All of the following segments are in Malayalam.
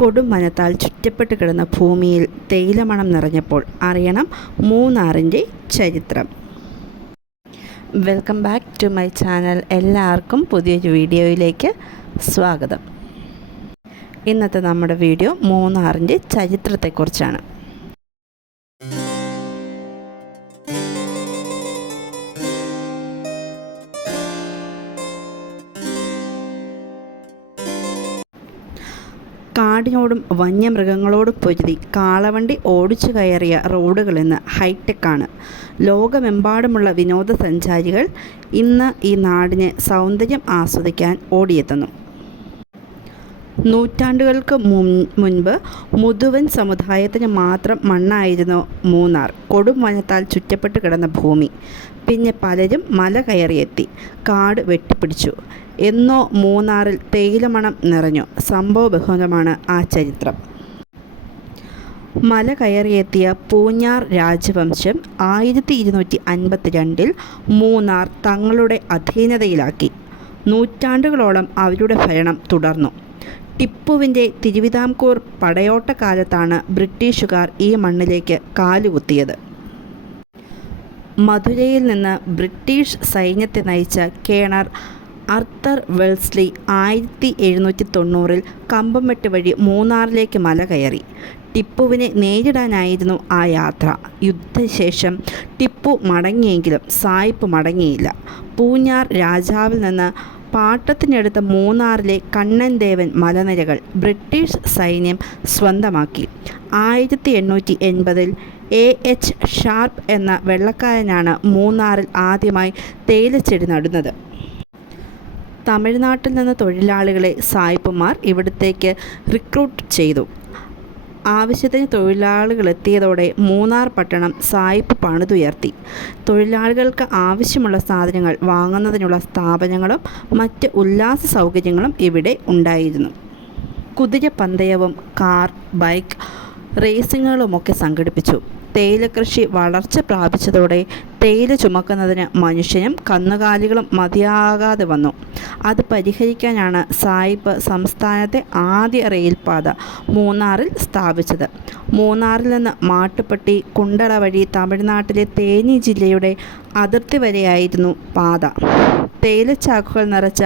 കൊടുമനത്താൽ ചുറ്റപ്പെട്ട് കിടന്ന ഭൂമിയിൽ തേയിലമണം നിറഞ്ഞപ്പോൾ അറിയണം മൂന്നാറിന്റെ ചരിത്രം. Welcome back to my channel. എല്ലാവർക്കും പുതിയൊരു വീഡിയോയിലേക്ക് സ്വാഗതം. ഇന്നത്തെ നമ്മുടെ വീഡിയോ മൂന്നാറിന്റെ ചരിത്രത്തെക്കുറിച്ചാണ്. കാടിനോടും വന്യമൃഗങ്ങളോടും പൊരുതി കാളവണ്ടി ഓടിച്ചു കയറിയ റോഡുകൾ ഇന്ന് ഹൈടെക്കാണ്. ലോകമെമ്പാടുമുള്ള വിനോദസഞ്ചാരികൾ ഇന്ന് ഈ നാടിനെ സൗന്ദര്യം ആസ്വദിക്കാൻ ഓടിയെത്തുന്നു. നൂറ്റാണ്ടുകൾക്ക് മുൻ മുൻപ് മുതുവൻ സമുദായത്തിന് മാത്രം മണ്ണായിരുന്നു മൂന്നാർ. കൊടും വനത്താൽ ചുറ്റപ്പെട്ട് കിടന്ന ഭൂമി. പിന്നെ പലരും മല കയറിയെത്തി കാട് വെട്ടിപ്പിടിച്ചു. എന്നോ മൂന്നാറിൽ തേയിലമണം നിറഞ്ഞു. സംഭവബഹുലമാണ് ആ ചരിത്രം. മല കയറിയെത്തിയ പൂഞ്ഞാർ രാജവംശം ആയിരത്തി ഇരുന്നൂറ്റി അൻപത്തിരണ്ടിൽ മൂന്നാർ തങ്ങളുടെ അധീനതയിലാക്കി. നൂറ്റാണ്ടുകളോളം അവരുടെ ഭരണം തുടർന്നു. ടിപ്പുവിന്റെ തിരുവിതാംകൂർ പടയോട്ടക്കാലത്താണ് ബ്രിട്ടീഷുകാർ ഈ മണ്ണിലേക്ക് കാലുകുത്തിയത്. മധുരയിൽ നിന്ന് ബ്രിട്ടീഷ് സൈന്യത്തെ നയിച്ച കേണർ അർത്തർ വെൽസ്ലി ആയിരത്തി എഴുന്നൂറ്റി തൊണ്ണൂറിൽ കമ്പംമെട്ട് വഴി മൂന്നാറിലേക്ക് മല കയറി. ടിപ്പുവിനെ നേരിടാനായിരുന്നു ആ യാത്ര. യുദ്ധശേഷം ടിപ്പു മടങ്ങിയെങ്കിലും സായിപ്പ് മടങ്ങിയില്ല. പൂഞ്ഞാർ രാജാവിൽ നിന്ന് പാട്ടത്തിനെടുത്ത മൂന്നാറിലെ കണ്ണൻ ദേവൻ മലനിരകൾ ബ്രിട്ടീഷ് സൈന്യം സ്വന്തമാക്കി. ആയിരത്തി എണ്ണൂറ്റി എൺപതിൽ എ എച്ച് ഷാർപ്പ് എന്ന വെള്ളക്കാരനാണ് മൂന്നാറിൽ ആദ്യമായി തേയിലച്ചെടി നടുന്നത്. തമിഴ്നാട്ടിൽ നിന്ന് തൊഴിലാളികളെ സായിപ്പുമാർ ഇവിടത്തേക്ക് റിക്രൂട്ട് ചെയ്തു. ആവശ്യത്തിന് തൊഴിലാളികൾ എത്തിയതോടെ മൂന്നാർ പട്ടണം സായിപ്പ് പണിതുയർത്തി. തൊഴിലാളികൾക്ക് ആവശ്യമുള്ള സാധനങ്ങൾ വാങ്ങുന്നതിനുള്ള സ്ഥാപനങ്ങളും മറ്റ് ഉല്ലാസ സൗകര്യങ്ങളും ഇവിടെ ഉണ്ടായിരുന്നു. കുതിര പന്തയവും കാർ ബൈക്ക് റേസിങ്ങുകളുമൊക്കെ സംഘടിപ്പിച്ചു. തേയിലക്കൃഷി വളർച്ച പ്രാപിച്ചതോടെ തേയില ചുമക്കുന്നതിന് മനുഷ്യനും കന്നുകാലികളും മതിയാകാതെ വന്നു. അത് പരിഹരിക്കാനാണ് സായിപ്പ് സംസ്ഥാനത്തെ ആദ്യ റെയിൽപാത മൂന്നാറിൽ സ്ഥാപിച്ചത്. മൂന്നാറിൽ നിന്ന് മാട്ടുപ്പെട്ടി കുണ്ടള വഴി തമിഴ്നാട്ടിലെ തേനി ജില്ലയുടെ അതിർത്തി വരെയായിരുന്നു പാത. തേയിലച്ചാക്കുകൾ നിറച്ച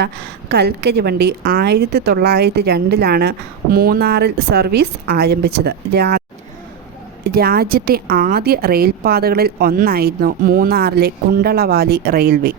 കൽക്കരി വണ്ടി ആയിരത്തി തൊള്ളായിരത്തി രണ്ടിലാണ് മൂന്നാറിൽ സർവീസ് ആരംഭിച്ചത്. രാജ്യത്തെ ആദ്യ റെയിൽപാതകളിൽ ഒന്നായിരുന്നു മൂന്നാറിലെ കുണ്ടളവാലി റെയിൽവേ.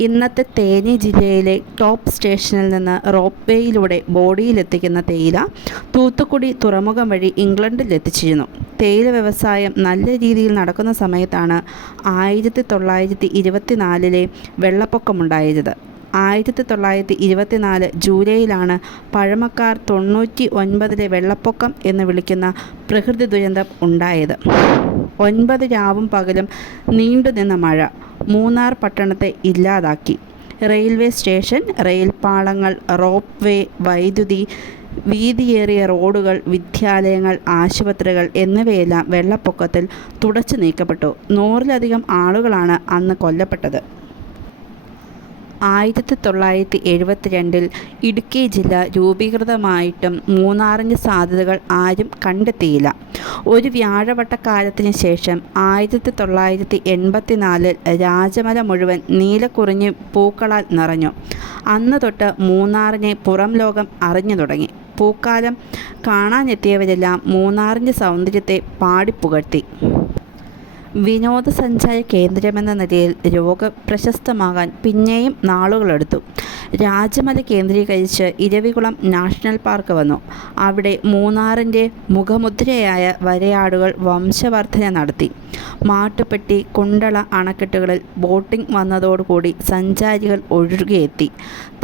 ഇന്നത്തെ തേനി ജില്ലയിലെ ടോപ്പ് സ്റ്റേഷനിൽ നിന്ന് റോപ്വേയിലൂടെ ബോഡിയിലെത്തിക്കുന്ന തേയില തൂത്തുക്കുടി തുറമുഖം വഴി ഇംഗ്ലണ്ടിൽ എത്തിച്ചിരുന്നു തേയില വ്യവസായം നല്ല രീതിയിൽ നടക്കുന്ന സമയത്താണ് ആയിരത്തി തൊള്ളായിരത്തി ഇരുപത്തിനാലിലെ വെള്ളപ്പൊക്കമുണ്ടായത്. ആയിരത്തി തൊള്ളായിരത്തി ഇരുപത്തിനാല് ജൂലൈയിലാണ് പഴമക്കാർ തൊണ്ണൂറ്റി ഒൻപതിലെ വെള്ളപ്പൊക്കം എന്ന് വിളിക്കുന്ന പ്രകൃതി ദുരന്തം ഉണ്ടായത്. ഒൻപത് രാവും പകലും നീണ്ടുനിന്ന മഴ മൂന്നാർ പട്ടണത്തെ ഇല്ലാതാക്കി. റെയിൽവേ സ്റ്റേഷൻ റെയിൽപാളങ്ങൾ റോപ്പ് വേ വൈദ്യുതി വീതിയേറിയ റോഡുകൾ വിദ്യാലയങ്ങൾ ആശുപത്രികൾ എന്നിവയെല്ലാം വെള്ളപ്പൊക്കത്തിൽ തുടച്ചു നീക്കപ്പെട്ടു. നൂറിലധികം ആളുകളാണ് അന്ന് കൊല്ലപ്പെട്ടത്. ആയിരത്തി തൊള്ളായിരത്തി എഴുപത്തിരണ്ടിൽ ഇടുക്കി ജില്ല രൂപീകൃതമായിട്ടും മൂന്നാറിന്റെ സാധ്യതകൾ ആരും കണ്ടെത്തിയില്ല. ഒരു വ്യാഴവട്ടക്കാലത്തിന് ശേഷം ആയിരത്തി തൊള്ളായിരത്തി എൺപത്തിനാലിൽ രാജമല മുഴുവൻ നീലക്കുറിഞ്ഞ് പൂക്കളാൽ നിറഞ്ഞു. അന്ന് തൊട്ട് മൂന്നാറിനെ പുറം ലോകം അറിഞ്ഞു തുടങ്ങി. പൂക്കാലം കാണാനെത്തിയവരെല്ലാം മൂന്നാറിന്റെ സൗന്ദര്യത്തെ പാടിപ്പുകഴ്ത്തി. വിനോദസഞ്ചാര കേന്ദ്രമെന്ന നിലയിൽ രോഗ പ്രശസ്തമാകാൻ പിന്നെയും നാളുകളെടുത്തു. രാജമല കേന്ദ്രീകരിച്ച് ഇരവികുളം നാഷണൽ പാർക്ക് വന്നു. അവിടെ മൂന്നാറിന്റെ മുഖമുദ്രയായ വരയാടുകൾ വംശവർധന നടത്തി. മാട്ടുപ്പെട്ടി കുണ്ടള അണക്കെട്ടുകളിൽ ബോട്ടിംഗ് വന്നതോടുകൂടി സഞ്ചാരികൾ ഒഴുകിയെത്തി.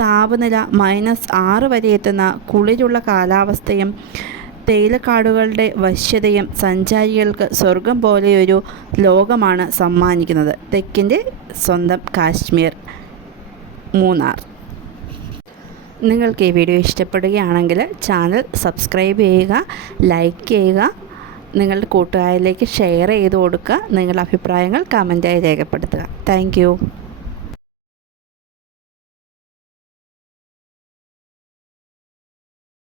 താപനില മൈനസ് ആറ് വരെ എത്തുന്ന കുളിരുള്ള കാലാവസ്ഥയും തേയിലക്കാടുകളുടെ വശ്യതയും സഞ്ചാരികൾക്ക് സ്വർഗം പോലെയൊരു ലോകമാണ് സമ്മാനിക്കുന്നത്. തെക്കിന്റെ സ്വന്തം കാശ്മീർ. മൂന്നാർ. നിങ്ങൾക്ക് ഈ വീഡിയോ ഇഷ്ടപ്പെടുകയാണെങ്കിൽ ചാനൽ സബ്സ്ക്രൈബ് ചെയ്യുക ലൈക്ക് ചെയ്യുക നിങ്ങളുടെ കൂട്ടുകാരിലേക്ക് ഷെയർ ചെയ്ത് കൊടുക്കുക നിങ്ങളുടെ അഭിപ്രായങ്ങൾ കമന്റായി രേഖപ്പെടുത്തുക. താങ്ക്